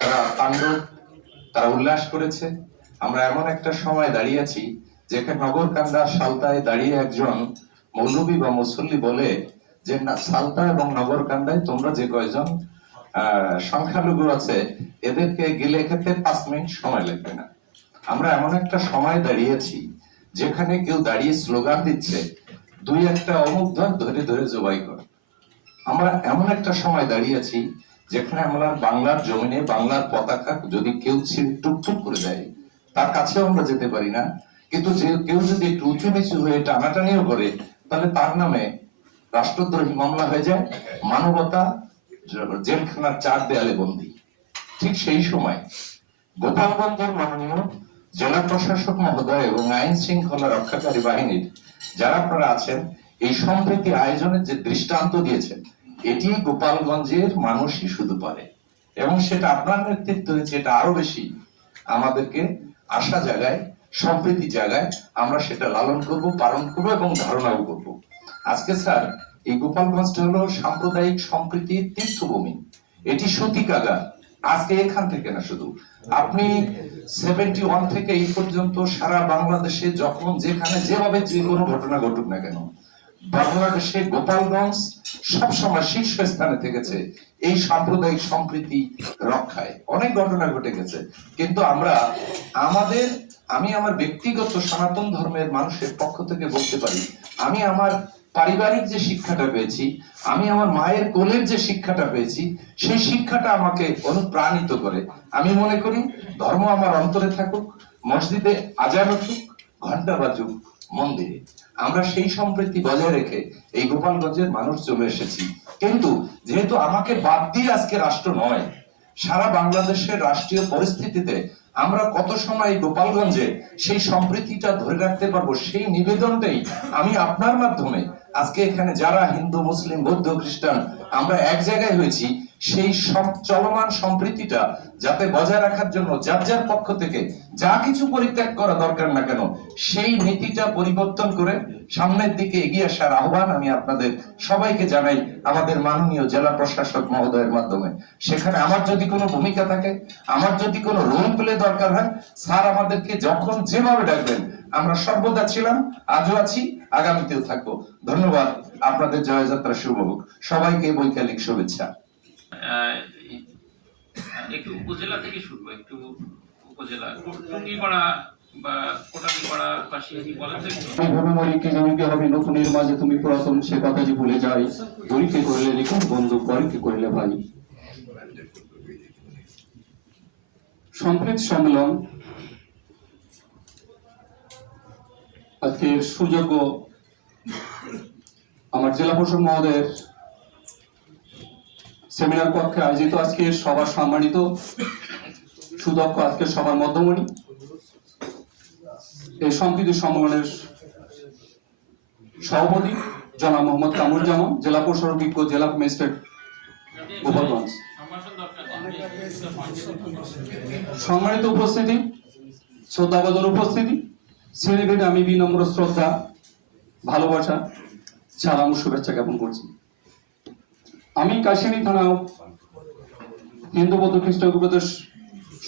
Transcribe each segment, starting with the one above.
তারা তাণ্ডব, তারা উল্লাস করেছে। আমরা এমন একটা সময় দাঁড়িয়ে আছি যেখানে নগরকান্দা সালতায় দাঁড়িয়ে একজন মৌলবী বা মুসল্লি বলে যে না, সালতা এবং নগরকান্দায় তোমরা যে কয়জন সংখ্যালঘু আছে এদেরকে গিলে খেতে 5 মিনিট সময় লাগবে না। আমরা এমন একটা সময় দাঁড়িয়েছি যেখানে কেউ দাঁড়িয়ে স্লোগান দিচ্ছে, 2-1টা অমুক ধরে ধরে জবাই কর। আমরা এমন একটা সময় দাঁড়িয়েছি যেখানে আমরা বাংলার জমিনে বাংলার পতাকা যদি কেউ ছিঁড়ে টুকটুক করে দেয় তার কাছেও আমরা যেতে পারি না। কিন্তু যে কেউ যদি একটু উঁচু নিচু হয়ে টানাটানিও করে তাহলে তার নামে রাষ্ট্রদ্রোহী মামলা হয়ে যায়, মানবতা জেলখানার 4 দেয়ালে বন্দী। ঠিক সেই সময় গোপালগঞ্জের মাননীয় জেলা প্রশাসক মহোদয় এবং আইন শৃঙ্খলা রক্ষাকারী বাহিনীর যারা আপনারা আছেন, এই সম্প্রীতি আয়োজনের যে দৃষ্টান্ত দিয়েছেন এটি গোপালগঞ্জের মানুষই শুধু পারে, এবং সেটা আপনার নেতৃত্ব হয়েছে, এটা আরো বেশি আমাদেরকে আশা জায়গায়, সম্প্রীতি জায়গায় আমরা সেটা লালন করব, পালন করব এবং ধারণাও করব। আজকে স্যার, এই গোপালগঞ্জটা হলো সাম্প্রদায়িক সম্প্রীতির তীর্থভূমি, এটি সতীকাগার। আজকে এখান থেকে না, শুধু আপনি 71 থেকে এই পর্যন্ত সারা বাংলাদেশে যখন যেখানে যেভাবে যে কোনো ঘটনা ঘটুক না কেন, বাংলাদেশে গোপালগঞ্জ সবসময় শীর্ষস্থানে থেকেছে এই সাম্প্রদায়িক সম্প্রীতি রক্ষায়। অনেক ঘটনা ঘটে গেছে, কিন্তু আমি আমার ব্যক্তিগত সনাতন ধর্মের মানুষের পক্ষ থেকে বলতে পারি, আমি আমার পারিবারিক যে শিক্ষাটা পেয়েছি, আমি আমার মায়ের কোলের যে শিক্ষাটা পেয়েছি, সেই শিক্ষাটা আমাকে অনুপ্রাণিত করে। আমি মনে করি ধর্ম আমার অন্তরে থাকুক, মসজিদে আজান উঠুক, ঘন্টা বাজুক মন্দিরে, আমরা সেই সম্প্রীতি বজায় রেখে এই গোপালগঞ্জের মানুষ চলে এসেছি। কিন্তু যেহেতু আমাকে বাদ দিয়ে আজকে রাষ্ট্র নয়, সারা বাংলাদেশের রাষ্ট্রীয় পরিস্থিতিতে আমরা কত সময় গোপালগঞ্জে সেই সম্প্রীতিটা ধরে রাখতে পারবো, সেই নিবেদনটাই আমি আপনার মাধ্যমে আজকে এখানে যারা হিন্দু, মুসলিম, বৌদ্ধ, খ্রিস্টান আমরা এক জায়গায় হয়েছি, সেই চলমান সম্প্রীতিটা যাতে বজায় রাখার জন্য যার যার পক্ষ থেকে যা কিছু পরিত্যাগ করা দরকার না কেন, সেই নীতিটা পরিবর্তন করে সামনের দিকে এগিয়ে আসার আহ্বান আমি আপনাদের সবাইকে জানাই আমাদের মাননীয় জেলা প্রশাসক মহোদয়ের মাধ্যমে। সেখানে আমার যদি কোনো ভূমিকা থাকে, আমার যদি কোনো রোল প্লে দরকার হয়, স্যার আমাদেরকে যখন যেভাবে ডাকবেন আমরা সর্বদা ছিলাম, আজও আছি, আগামীতেও থাকবো। ধন্যবাদ। আপনাদের জয়যাত্রা শুভ হোক। সবাইকে বৈকালিক শুভেচ্ছা। একটু উপজেলা থেকে শুরু, একটু উপজেলা টুঙ্গিপাড়া বা কোটালীপাড়া বা সিরাজি বলেন তো একটু। ভূমিমরিকে জমিকে হবে নতুনের মাঝে তুমি পুরাতন, সে কথা যে ভুলে যাই, দড়িকে করলে নিখুঁত বন্ধু, পরকে করলে ভাই। সম্প্রীতি সম্মেলন আজকের সুযোগ্য আমার জেলা প্রশাসক মহোদয়ের সেমিনার কক্ষে আয়োজিত আজকের সবার সম্মানিত সুদক্ষ আজকের সবার মধ্যমণি, এই সম্প্রীতি সম্মেলনের সভাপতি জনাব মোহাম্মদ কামরুজ্জামান, জেলা প্রশাসক বিজ্ঞ, জেলা ম্যাজিস্ট্রেট গোপালগঞ্জ। সম্মানিত উপস্থিতি, শ্রদ্ধাভাজন উপস্থিতি, শ্রেণীভেদে আমি বিনম্র শ্রদ্ধা, ভালোবাসা, সালাম ও শুভেচ্ছা জ্ঞাপন করছি। আমি কাশিয়ানী থানা হিন্দু বৌদ্ধ খ্রিস্টান উপদেশ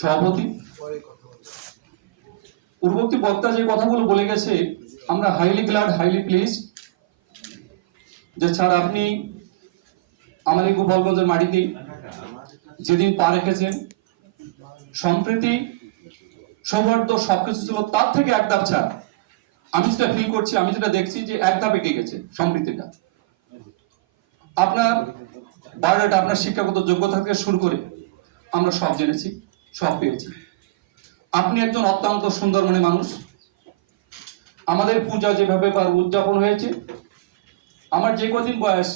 সভাপতি। পূর্ববর্তী বক্তা যে কথাগুলো বলে গেছে, আমরা হাইলি গ্ল্যাড, হাইলি প্লিজ যে স্যার আপনি আমার এই গোপালগঞ্জের মাটিতে যেদিন পা রেখেছেন, সম্প্রীতি, সৌহার্দ্য সবকিছু ছিল, তার থেকে এক ধাপ ছাড়। আমি যেটা ফিল করছি, আমি যেটা দেখছি যে এক ধাপ এগিয়ে গেছে সম্প্রীতিটা। আপনার বায়োডাটা, আপনার শিক্ষাগত যোগ্যতা থেকে শুরু করে আমরা সব জেনেছি, সব পেয়েছি। আপনি একজন অত্যন্ত সুন্দর মনের মানুষ। আমাদের পূজা যেভাবে উদযাপন হয়েছে, আমার যে কদিন বয়স,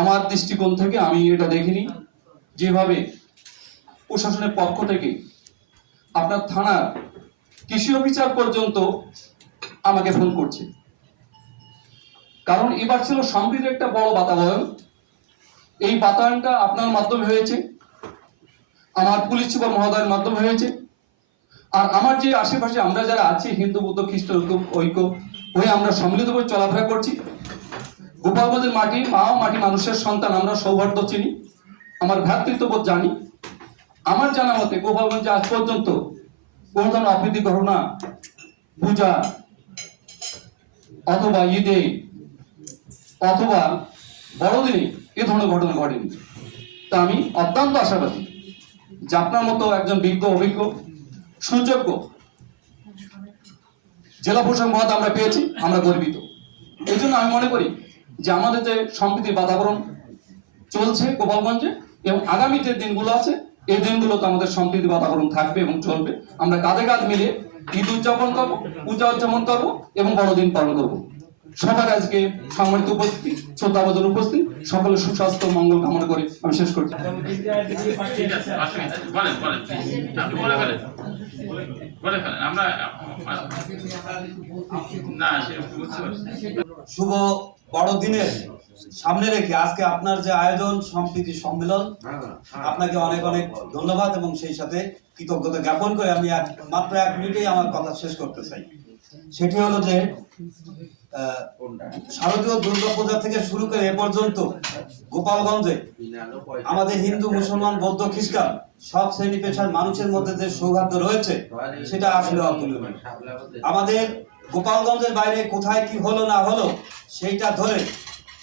আমার দৃষ্টিকোণ থেকে আমি এটা দেখিনি যেভাবে প্রশাসনের পক্ষ থেকে আপনার থানার কৃষি অফিসার পর্যন্ত আমাকে ফোন করছে। কারণ এবার ছিল সম্প্রীতির একটা বড় বাতাবরণ। এই বাতায়নটা আপনার মাধ্যমে হয়েছে, আমার পুলিশ সুপার মহোদয়ের মাধ্যমে হয়েছে, আর আমার যে আশেপাশে আমরা যারা আছি হিন্দু, বৌদ্ধ, খ্রিস্ট ঐক্য হয়ে আমরা সম্মিলিতভাবে চলাফেরা করছি। গোপালগঞ্জের মাটি, মাটি মানুষের সন্তান, আমরা সৌহার্দ্য চিনি, আমার ভ্রাতৃত্ববোধ জানি। আমার জানা মতে গোপালগঞ্জে আজ পর্যন্ত কোন ধরনের অপ্রীতি ঘটনা পূজা অথবা ঈদে অথবা বড়দিনে এ ধরনের ঘটনা ঘটেনি। তা আমি অত্যন্ত আশাবাদী যে আপনার মতো একজন বিজ্ঞ অভিজ্ঞ সুযোগ্য জেলা প্রশাসক মহোদয় আমরা পেয়েছি, আমরা গর্বিত। এই জন্য আমি মনে করি যে আমাদের যে সম্প্রীতির বাতাবরণ চলছে গোপালগঞ্জে এবং আগামী যে দিনগুলো আছে এই দিনগুলোতে আমাদের সম্প্রীতি বাতাবরণ থাকবে এবং চলবে। আমরা কাঁধে কাঁধ মিলে ঈদ উদযাপন করবো, পূজা উদযাপন করবো এবং বড়দিন পালন করবো। সবার আজকে সম্মানিত উপস্থিতি, শ্রদ্ধাভাজন উপস্থিত, সকলের সুস্বাস্থ্য মঙ্গল কামনা করে আমি শেষ করছি। ঠিক আছে, অসুবিধা নেই। বলেন বলেন, আপনি বলে ফেলেন, বলে ফেলেন। আমরা না সেরকম বুঝতে পারছি। শুভ বড়দিনের সামনে রেখে আজকে আপনার যে আয়োজন সম্প্রীতি সম্মেলন, আপনাকে অনেক অনেক ধন্যবাদ এবং সেই সাথে কৃতজ্ঞতা জ্ঞাপন করে আমি মাত্র 1 মিনিটেই আমার কথা শেষ করতে চাই। সেটি হলো যে শারদীয় দুর্গাপূজা থেকে শুরু করে এ পর্যন্ত গোপালগঞ্জে আমাদের হিন্দু, মুসলমান, বৌদ্ধ, খ্রিস্টান সব শ্রেণী পেশার মানুষের মধ্যে যে সৌহার্দ্য রয়েছে সেটা আসলে অতুলনীয়। আমাদের গোপালগঞ্জের বাইরে কোথায় কি হলো না হলো সেইটা ধরে,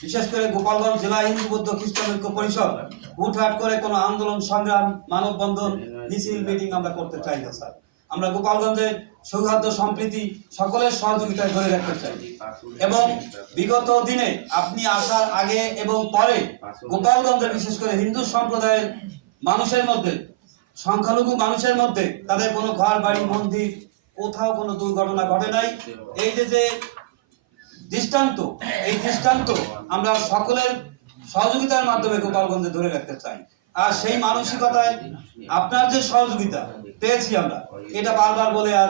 বিশেষ করে গোপালগঞ্জ জেলা হিন্দু বৌদ্ধ খ্রিস্টান ঐক্য পরিষদ হুটহাট করে কোনো আন্দোলন সংগ্রাম, মানববন্ধন, মিছিল, মিটিং আমরা করতে চাই না স্যার। আমরা গোপালগঞ্জের সৌহার্দ্য সম্প্রীতি সকলের সহযোগিতায় ধরে রাখতে চাই এবং বিগত দিনে আপনি আসার আগে এবং পরে গোপালগঞ্জের বিশেষ করে হিন্দু সম্প্রদায়ের মানুষের মধ্যে, সংখ্যালঘু মানুষের মধ্যে তাদের কোনো ঘর বাড়ি মন্দির কোথাও কোনো দুর্ঘটনা ঘটে নাই। এই যে দৃষ্টান্ত, এই দৃষ্টান্ত আমরা সকলের সহযোগিতার মাধ্যমে গোপালগঞ্জে ধরে রাখতে চাই। আর সেই মানসিকতায় আপনার যে সহযোগিতা পেয়েছি আমরা, এটা বারবার বলে আর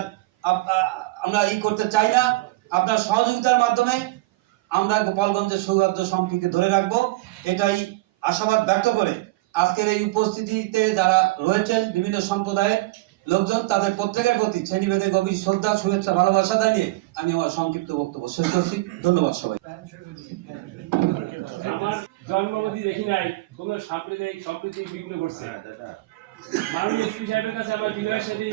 আমরা করতে চাই না। আপনার সহযোগিতার মাধ্যমে আমরা গোপালগঞ্জের সৌহার্দ্য সম্প্রীতি ধরে রাখবো, এটাই আশাবাদ ব্যক্ত করে আজকের এই উপস্থিতিতে যারা রয়েছেন বিভিন্ন সম্প্রদায়ের লোকজন, তাদের প্রত্যেকের প্রতি শ্রেণীভেদে গভীর শ্রদ্ধা, শুভেচ্ছা, ভালোবাসা জানিয়ে আমি আমার সংক্ষিপ্ত বক্তব্য শেষ করছি। ধন্যবাদ সবাই। আমার জন্মগতি দেখি নাই কোন সাম্প্রদায়িক সম্প্রীতি বিঘ্ন ঘটছে। মাননীয় এসপি সাহেবের কাছে আমার বিনয়ের সাথে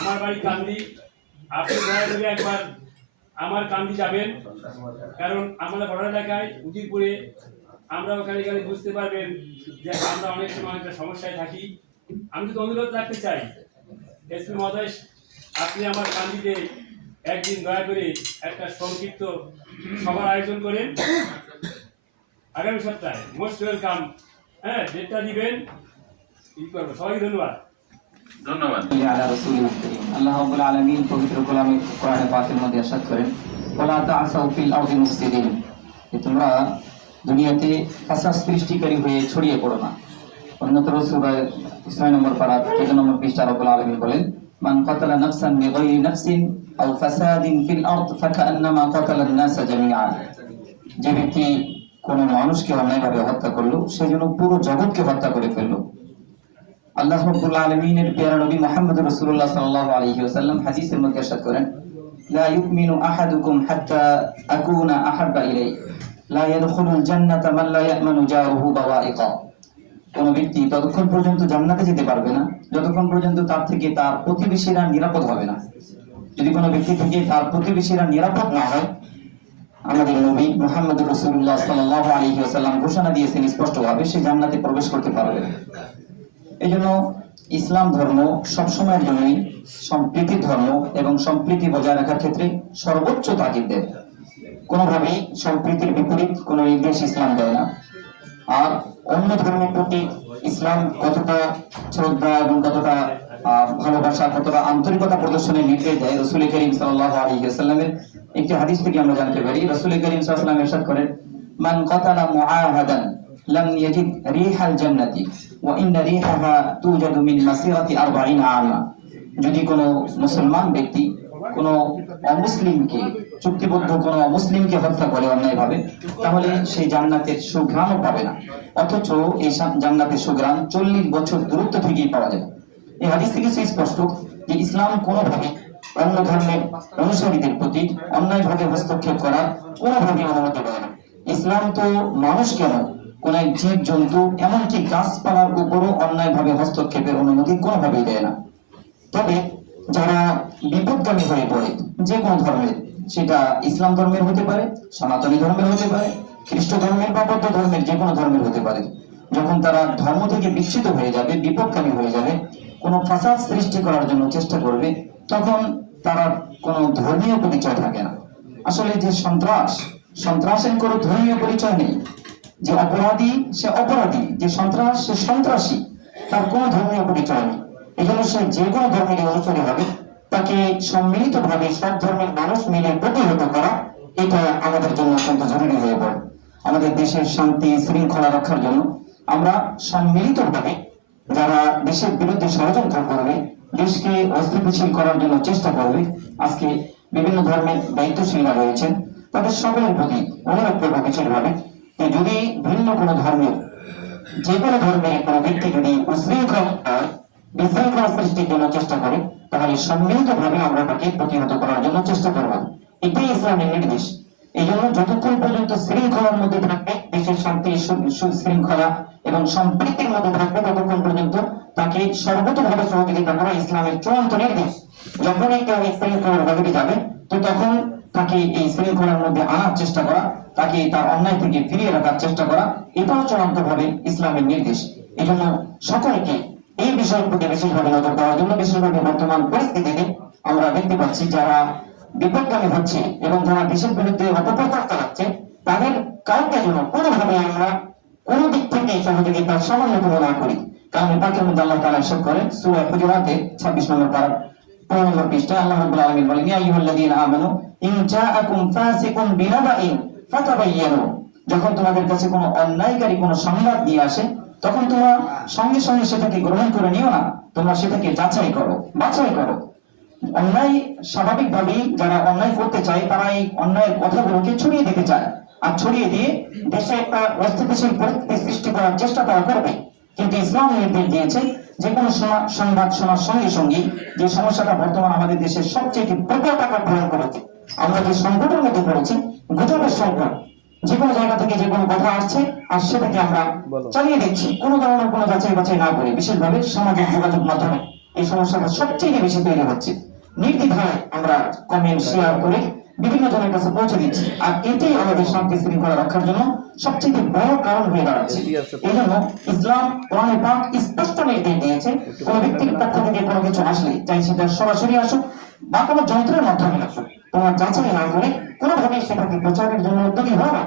আমার বাড়ি কান্দি, আপনি দয়া করে একবার আমার কান্দি যাবেন, কারণ আমরা বড় এলাকায় উজিরপুরে আমরা ওখানে গেলে বুঝতে পারবেন যে আমরা অনেক সময় একটা সমস্যায় থাকি। আমি যদি অনুরোধ রাখতে চাই এসপি মহোদয়, আপনি আমার কান্দিতে একদিন দয়া করে একটা সংক্ষিপ্ত সভার আয়োজন করেন আগামী সপ্তাহে। Most welcome. হ্যাঁ, ডেটটা দিবেন, ই করবো। সবাই ধন্যবাদ। ধন্যবাদ। আল্লাহ রাব্বুল আলামিন পবিত্র কালামে কোরআনে পাকের মধ্যে ইরশাদ করেন, ওয়ালা তা'সাউ ফিল আরদি মুফসিদিন, তোমরা দুনিয়াতে ফাসাদ সৃষ্টিকারী হয়ে ছড়িয়ে পড়ো না। অন্যতর সূরা 6 নম্বর পারা 14 নম্বর পৃষ্ঠা রাব্বুল আলামিন বলেন, মান কাতালা নাফসান বিগাইরি নাফসিন আও ফাসাদিন ফিল আরদ ফাকান্নামা কাতালান নাস জামিআ, যে ব্যক্তি কোন মানুষকে অন্যায়ভাবে হত্যা করলো সে যেন পুরো জগৎকে হত্যা করে ফেললো। আল্লাহ রাব্বুল আলামিনের প্রিয় নবী মুহাম্মদ রাসূলুল্লাহ সাল্লাল্লাহু আলাইহি ওয়াসাল্লাম হাদিসের মধ্যে ইরশাদ করেন, লা ইউমিনু আহাদুকুম হাত্তা আকুনা আহাব্বা ইলাইহি লা ইয়াদখুলুল জান্নাতা মান লা ইয়ামানু জারুহু বাওয়াইকা। কোন ব্যক্তি ততক্ষণ পর্যন্ত জান্নাতে যেতে পারবে না যতক্ষণ পর্যন্ত তার থেকে তার প্রতিবেশীরা নিরাপদ হবে না। যদি কোনো ব্যক্তি থেকে তার প্রতিবেশীরা নিরাপদ না হয়, আমাদের নবী মুহাম্মদ রাসূলুল্লাহ সাল্লাল্লাহু আলাইহি ওয়াসাল্লাম ঘোষণা দিয়েছেন স্পষ্টভাবে, সে জান্নাতে প্রবেশ করতে পারবে না। এই জন্য ইসলাম ধর্ম সবসময়ের জন্যই সম্প্রীতির ধর্ম এবং সম্প্রীতি বজায় রাখার ক্ষেত্রে সর্বোচ্চ তাগিদ দেয়। কোনোভাবেই সম্প্রীতির বিপরীত কোনো নির্দেশ ইসলাম দেয় না। আর অন্য ধর্মের প্রতি ইসলাম কতটা শ্রদ্ধা এবং কতটা ভালোবাসা, কতটা আন্তরিকতা প্রদর্শনের নির্দেশ দেয়, রাসূল করিম সাল্লাল্লাহু আলাইহি ওয়াসাল্লামের একটি হাদিস থেকে আমরা জানতে পারি। রাসূল করিম সাল্লাল্লাহু আলাইহি ওয়াসাল্লাম ইরশাদ করেন, মান কাতালা মুআহাদান লাম ইয়াজিদ রিহাল জান্নাতি ওয়া ইন্না রিহাহা তুজাদু মিন মাসিরাতি 40 আমা। যদি কোনো মুসলমান ব্যক্তি কোনো অমুসলিমকে, চুক্তিবদ্ধ কোনো অমুসলিমকে হত্যা করে অন্যায়ভাবে, তাহলে সেই জান্নাতের সুঘ্রাণও পাবে না, অথচ এই জান্নাতের সুঘ্রাণ 40 বছর দূরত্ব থেকেই পাওয়া যায়। এই হাদিস থেকে স্পষ্ট যে ইসলাম কোনোভাবে অন্য ধর্মের অনুসারীদের প্রতি অন্যায়ভাবে হস্তক্ষেপ করার কোনোভাবে অনুমতি দেয় না। ইসলাম তো মানুষ কেন, কোন জীব জন্তু এমনকি গাছপালার উপরও অন্যায়ভাবে হস্তক্ষেপের কোনোভাবেই দেয় না। তবে যারা বিপদগামী হয়ে পড়ে যে কোনো ধর্মের, সেটা ইসলাম ধর্মের হতে পারে, সনাতনী ধর্মের হতে পারে, খ্রিস্ট ধর্মের বা বৌদ্ধ ধর্মের, যে কোনো ধর্মের হতে পারে, যখন তারা ধর্ম থেকে বিচ্যুত হয়ে যাবে, বিপদগামী হয়ে যাবে, কোনো ফাসাদ সৃষ্টি করার জন্য চেষ্টা করবে, তখন তারা কোনো ধর্মীয় পরিচয় থাকে না। আসলে যে সন্ত্রাসের কোনো ধর্মীয় পরিচয় নেই। যে অপরাধী সে অপরাধী, যে সন্ত্রাস সে সন্ত্রাসী, তার কোনো ধর্মীয় পরিচয় নেই। এই জন্য সে যে কোনো ধর্মের অনুসারী হবে, তাকে সম্মিলিত ভাবে সব ধর্মের মানুষ মিলে প্রতিহত করা, এটা আমাদের জন্য অত্যন্ত জরুরি হয়ে পড়ে। আমাদের দেশের শান্তি শৃঙ্খলা রক্ষার জন্য আমরা সম্মিলিত ভাবে যারা দেশের বিরুদ্ধে ষড়যন্ত্র করবে, দেশকে অস্থিতিশীল করার জন্য চেষ্টা করবে, আজকে বিভিন্ন ধর্মের দায়িত্বশীলরা রয়েছেন, তাদের সকলের প্রতি অনুরোধ করবো বিশেষভাবে যে যদি ভিন্ন কোনো ধর্মের, যে কোনো ধর্মের কোনো ব্যক্তি যদি বিশৃঙ্খলা সৃষ্টির জন্য চেষ্টা করে, তাহলে সম্মিলিত ভাবে আমরা তাকে প্রতিহত করার জন্য চেষ্টা করব। এটাই ইসলামের নির্দেশ। এই জন্য যতক্ষণ পর্যন্ত শৃঙ্খলার মধ্যে থাকবে, দেশের শান্তি শৃঙ্খলা এবং সম্প্রীতির মধ্যে থাকবে, ততক্ষণ পর্যন্ত তাকে সর্বতোভাবে সহযোগিতা করা ইসলামের চূড়ান্ত নির্দেশ। যখনই কেউ শৃঙ্খলার বাইরে যাবে, তো তখন তাকে এই শৃঙ্খলার মধ্যে আনার চেষ্টা করা, তাকে তার অন্যায় থেকে ফিরিয়ে রাখার চেষ্টা করা, এটাও চূড়ান্ত ভাবে ইসলামের নির্দেশ। এই জন্য সকলকে এই বিষয়ের প্রতি বিশেষভাবে নজর দেওয়ার জন্য, বিশেষভাবে বর্তমান পরিস্থিতিতে আমরা দেখতে পাচ্ছি যারা বিপদগামী হচ্ছে এবং যারা দেশের বিরুদ্ধে অপপ্রচার চালাচ্ছে, তাদের কাউকে যেন কোনোভাবে আমরা কোনো দিক থেকে সহযোগিতা সামান্যতম না করি। কারণ পাকের মধ্যে আল্লাহ তাআলা ইরশাদ করেন সূরা হুজুরাতে 26 নম্বর পারা 15 নম্বর পৃষ্ঠা, আল্লাহ রাব্বুল আলামিন বলেন ইয়া আইয়ুহাল্লাযীনা আমানু ইন জাআকুম ফাসিকুন বিনাবাইন ফাতাবায়ানু, যখন তোমাদের কাছে কোনো অন্যায়কারী কোনো সংবাদ দিয়ে আসে, তখন তোমরা সঙ্গে সঙ্গে সেটাকে গ্রহণ করে নিও না, তোমরা সেটাকে যাচাই করো, বাছাই করো। অন্যায় স্বাভাবিকভাবেই যারা অন্যায় করতে চায়, তারা এই অন্যায়ের কথাগুলোকে ছড়িয়ে দিতে চায়, আর ছড়িয়ে দিয়ে দেশে একটা অস্থিতিশীল পরিস্থিতি সৃষ্টি করার চেষ্টা তারা করবে। কিন্তু ইসলাম নির্দেশ দিয়েছে যে কোনো সংবাদ শোনার সঙ্গে সঙ্গে, যে সমস্যাটা বর্তমান আমাদের দেশের সবচেয়ে প্রকট আকার ধারণ করেছে, আমরা যে সংকটের মধ্যে পড়েছি, গুজবের সংকট, যে কোনো জায়গা থেকে যে কোনো কথা আসছে আর সেটাকে আমরা চালিয়ে দিচ্ছি কোনো ধরনের কোনো যাচাই বাছাই না করে, বিশেষভাবে সামাজিক যোগাযোগ মাধ্যমে এই সমস্যাটা সবচেয়ে বেশি তৈরি হচ্ছে। নির্দ্বিধায় আমরা কমেন্ট শেয়ার করে বিভিন্ন জনের কাছে পৌঁছে দিচ্ছি, আর এটাই আমাদের শান্তি শৃঙ্খলা রক্ষার জন্য সবচেয়ে বড় কারণ হয়ে দাঁড়াচ্ছে। এই জন্য ইসলাম কোরআনে পাক স্পষ্ট নির্দেশ দিয়েছে, কোনো ব্যক্তির পক্ষ থেকে কোনো কিছু আসলে, চাই সেটা সরাসরি আসুক বা কোনো যন্ত্রের মাধ্যমে আসুক, তোমার যাচাই না করে কোনোভাবেই সেটাকে প্রচারের জন্য উদ্যোগী হওয়া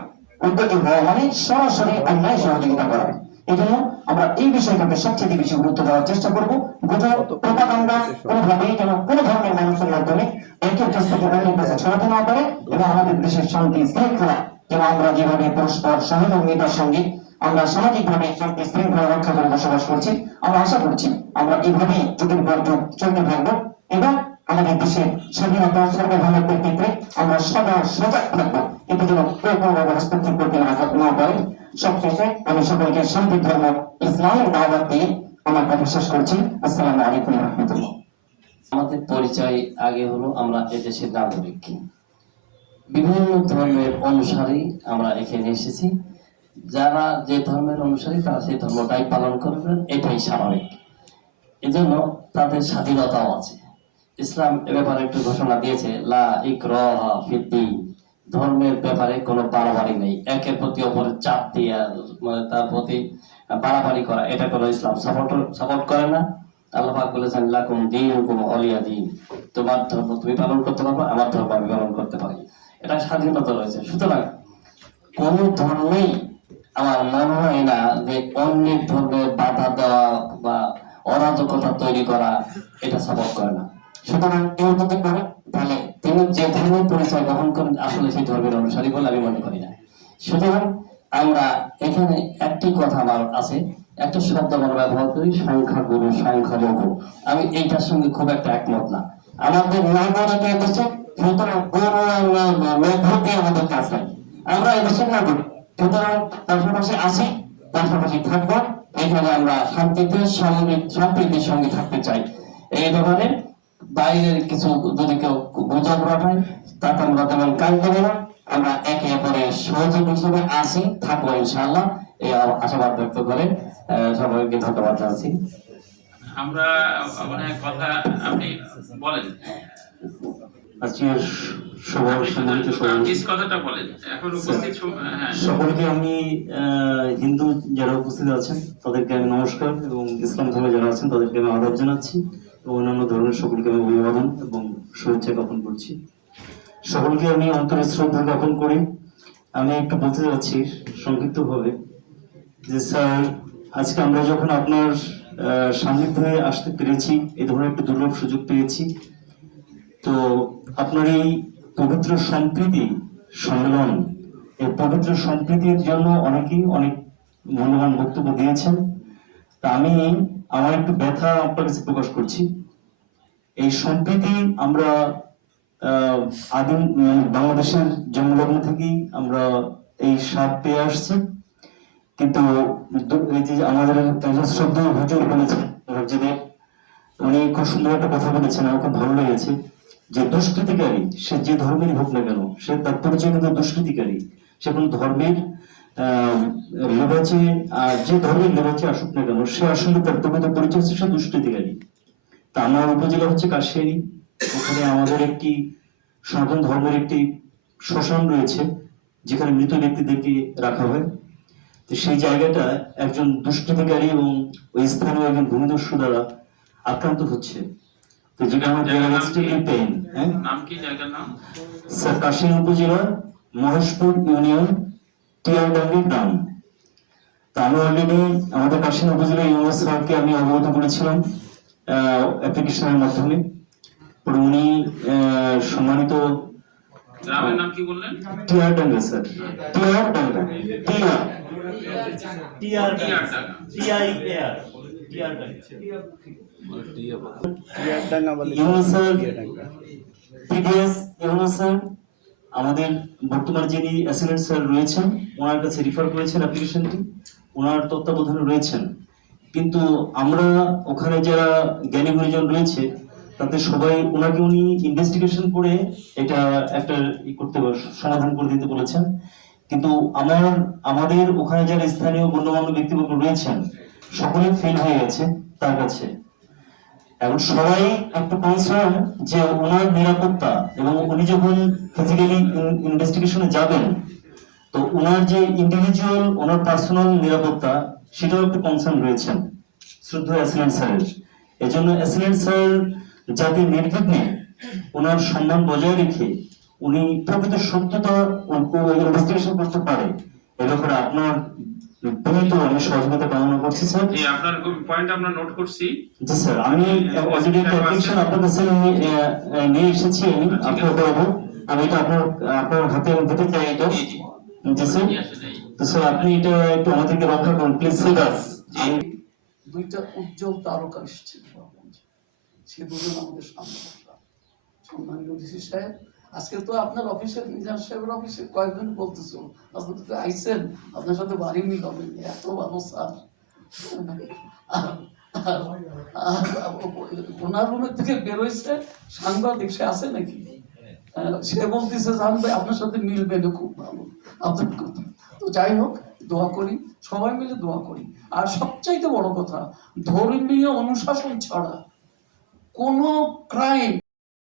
মানে সরাসরি অন্যায় সহযোগিতা করা। এই জন্য আমরা এই বিষয়টাকে সবচেয়ে বেশি গুরুত্ব দেওয়ার চেষ্টা করবো। গুজব প্রপাগান্ডা কোনোভাবেই যেন কোনো ধর্মের মানুষের মাধ্যমে একের কাছ থেকে অন্যের কাছে ছড়াতে না পারে, এবং আমাদের দেশের শান্তি শৃঙ্খলা যেন আমরা যেভাবে পরস্পর সহযোগিতার সঙ্গে আমরা সামাজিকভাবে শান্তি শৃঙ্খলা রক্ষা করে বসবাস করছি, আমরা আশা করছি আমরা এইভাবেই যুগের পর যুগ চলতে থাকবো, এবং আমাদের দেশের স্বাধীনতা সার্বভৌমত্বের ক্ষেত্রে আমরা সদা সজাগ থাকবো, এটা যেন কেউ কোনোভাবে হস্তক্ষেপ করতে না পারে। সবশেষে আমি সকলকে শান্তি ধর্ম ইসলামের দাওয়াত দিয়ে আমার কথা শেষ করছি। আসসালামু আলাইকুম ওয়া রাহমাতুল্লাহ। আমাদের পরিচয় আগে হলো আমরা এদেশের নাগরিক, বিভিন্ন ধর্মের অনুসারী আমরা এখানে এসেছি। যারা যে ধর্মের অনুসারী তারা সেই ধর্মটাই পালন করবেন, এটাই স্বাভাবিক। এজন্য তাদের স্বাধীনতাও আছে। ইসলাম এ ব্যাপারে একটু ঘোষণা দিয়েছে লা ইকরাহা ফিদ্দীন, ধর্মের ব্যাপারে কোনো বাড়াবাড়ি নেই। একের প্রতি অপরের চাপ দিয়ে মানে তার প্রতি বাড়াবাড়ি করা, এটা কোনো ইসলাম সাপোর্ট করে না। আল্লাহ পাক বলেছেন লাকুম দীনুকুম ওয়ালিয়া দীন, তোমার ধর্ম তুমি পালন করতে পারবে, আমার ধর্ম আমি পালন করতে পারি, এটা স্বাধীনতা রয়েছে। সুতরাং কোন ধর্মেই আমার মনে হয় না যে অন্যের ধর্মে বাধা দেওয়া বা অরাজকতা তৈরি করা এটা সাপোর্ট করে না। সুতরাং কেউ যদি করে তাহলে তিনি যে ধর্মের পরিচয় গ্রহণ করেন আসলে সেই ধর্মের অনুসারী বলে আমি মনে করি না। সুতরাং আমরা এখানে একটি কথা আমার আছে, একটা শব্দ আমরা ব্যবহার করি সংখ্যাগুরু সংখ্যালঘু, আমি এইটার সঙ্গে খুব একটা একমত না। আমাদের নাগরিক এদেশে, সুতরাং গরু আমাদের কাছে, আমরা এদেশের নাগরিক, সুতরাং পাশাপাশি আসি, পাশাপাশি থাকবো, এখানে আমরা শান্তিতে সম্প্রীতির সঙ্গে থাকতে চাই। এই ব্যাপারে বাইরের কিছু যদি কেউ গুজব রটায় তাতে আমরা তেমন কাজ দেবো না, আমরা একে অপরের সহযোগী হিসেবে আসি, থাকবো ইনশাআল্লাহ, এই আশাবাদ ব্যক্ত করে সবাইকে ধন্যবাদ জানাচ্ছি। আমরা মানে কথা আপনি বলেন, আজকের সবার সম্মানিত সভাপতি নিজ কথাটা বলেন এখন উপস্থিত হ্যাঁ সকলকে আমি হিন্দু যারা উপস্থিত আছেন তাদেরকে আমি নমস্কার, এবং ইসলাম ধর্মে যারা আছেন তাদেরকে আমি আদাব জানাচ্ছি, এবং অন্যান্য ধর্মের সকলকে আমি অভিবাদন এবং শুভেচ্ছা জ্ঞাপন করছি। সকলকে আমি অন্তরের শ্রদ্ধা জ্ঞাপন করি। আমি একটু বলতে যাচ্ছি সংক্ষিপ্তভাবে যে স্যার, আজকে আমরা যখন আপনার সান্নিধ্যে আসতে পেরেছি, এই ধরনের একটু দুর্লভ সুযোগ পেয়েছি, তো আপনার এই পবিত্র সম্প্রীতি সম্মেলন, এই পবিত্র সম্প্রীতির জন্য অনেকেই অনেক মূল্যবান বক্তব্য দিয়েছেন। তা আমি আমার একটু ব্যথা আপনার কাছে প্রকাশ করছি। এই সম্প্রীতি আমরা আদিম বাংলাদেশের জন্মলগ্ন থেকেই আমরা এই স্বাদ পেয়ে আসছি, কিন্তু এই যে আমাদের একজন শ্রদ্ধেয় হুজুর বলেছেন, উনি খুব সুন্দর একটা কথা বলেছেন, আমার খুব ভালো লেগেছে, যে দুষ্কৃতিকারী সে যে ধর্মেরই হোক না কেন, সে তার পরিচয় কিন্তু দুষ্কৃতিকারী। সে কোন ধর্মের লেবাচে, যে ধর্মের লেবাচে আসুক না কেন, সে আসলে তার প্রকৃত পরিচয় হচ্ছে সে দুষ্কৃতিকারী। তা আমার উপজেলা হচ্ছে কাশিয়ারি, ওখানে আমাদের একটি সনাতন ধর্মের একটি শ্মশান রয়েছে যেখানে মৃত ব্যক্তিদেরকে রাখা হয়। তো সেই জায়গাটা একজন দুষ্কৃতিকারী এবং ওই স্থানীয় একজন ভূমিদস্যু দ্বারা আক্রান্ত হচ্ছে। তো যেটা আমার এক্সট্রিমলি পেইন। নাম কি জায়গার নাম? স্যার, কাশিয়ারি উপজেলা মহেশপুর ইউনিয়ন টিয়ারডাঙ্গি গ্রাম। তা আমি অলরেডি আমাদের কাশিয়ারি উপজেলা ইউনিয়ন স্যারকে আমি অবগত করেছিলাম অ্যাপ্লিকেশনের মাধ্যমে। পরে উনি সম্মানিত গ্রামের নাম কি বললেন? টিয়ারডাঙ্গা স্যার, টিয়ারডাঙ্গা, আমাদের বর্তমানে যিনি অ্যাসিস্ট্যান্ট স্যার রয়েছেন ওনার কাছে রিফার করেছেন অ্যাপ্লিকেশনটি, ওনার তত্ত্বাবধানে রয়েছেন। কিন্তু আমরা ওখানে যারা জ্ঞানী গুণীজন রয়েছে তাতে সবাই ওনাকে উনি ইনভেস্টিগেশন করে এটা একটা করতে সমাধান করে দিতে বলেছেন। কিন্তু আমাদের ওখানে যারা স্থানীয় গণ্যমান্য ব্যক্তিবর্গ রয়েছেন সকলে ফেল হয়ে গেছে তার কাছে। এখন সবাই একটু কনসার্ন যে ওনার নিরাপত্তা, এবং উনি যখন ফিজিক্যালি ইনভেস্টিগেশনে যাবেন তো ওনার যে ইন্ডিভিজুয়াল ওনার পার্সোনাল নিরাপত্তা সেটাও একটু কনসার্ন রয়েছেন শ্রদ্ধেয় অ্যাসিস্ট্যান্ট স্যারের। এজন্য অ্যাসিস্ট্যান্ট স্যার যাতে নির্বিঘ্নে ওনার সম্মান বজায় রেখে উনি প্রকৃত সত্যতা ইনভেস্টিগেশন করতে পারে, এ ব্যাপারে আপনার বিনীত আমি সহযোগিতা কামনা করছি স্যার। জি, আপনার পয়েন্ট আমরা নোট করছি। জি স্যার, আমি অলরেডি একটা অ্যাপ্লিকেশন আপনার কাছে নিয়ে এসেছি, আমি আপনার আমি এটা আপনার হাতে দিতে চাই এটা। জি স্যার, তো স্যার আপনি এটা একটু আমাদেরকে রক্ষা করুন প্লিজ স্যার। দুইটা উজ্জ্বল তারকা এসেছে, সে দুজন আমাদের সামনে। সম্মানীয় ডিসি সাহেব, আজকে তো আপনার অফিসের মিজান সাহেবের অফিসে কয়েকজন বলতেছিল আপনার তো আইসেন, আপনার সাথে বাড়ি মিল হবে, এত ভালো স্যার। ওনার রুমের থেকে বেরোইছে সাংবাদিক, সে আছে নাকি, সে বলতেছে জান ভাই আপনার সাথে মিলবে না, খুব ভালো আপনার কথা। তো যাই হোক, দোয়া করি, সবাই মিলে দোয়া করি। আর সবচাইতে বড় কথা, ধর্মীয় অনুশাসন ছাড়া কোনো ক্রাইম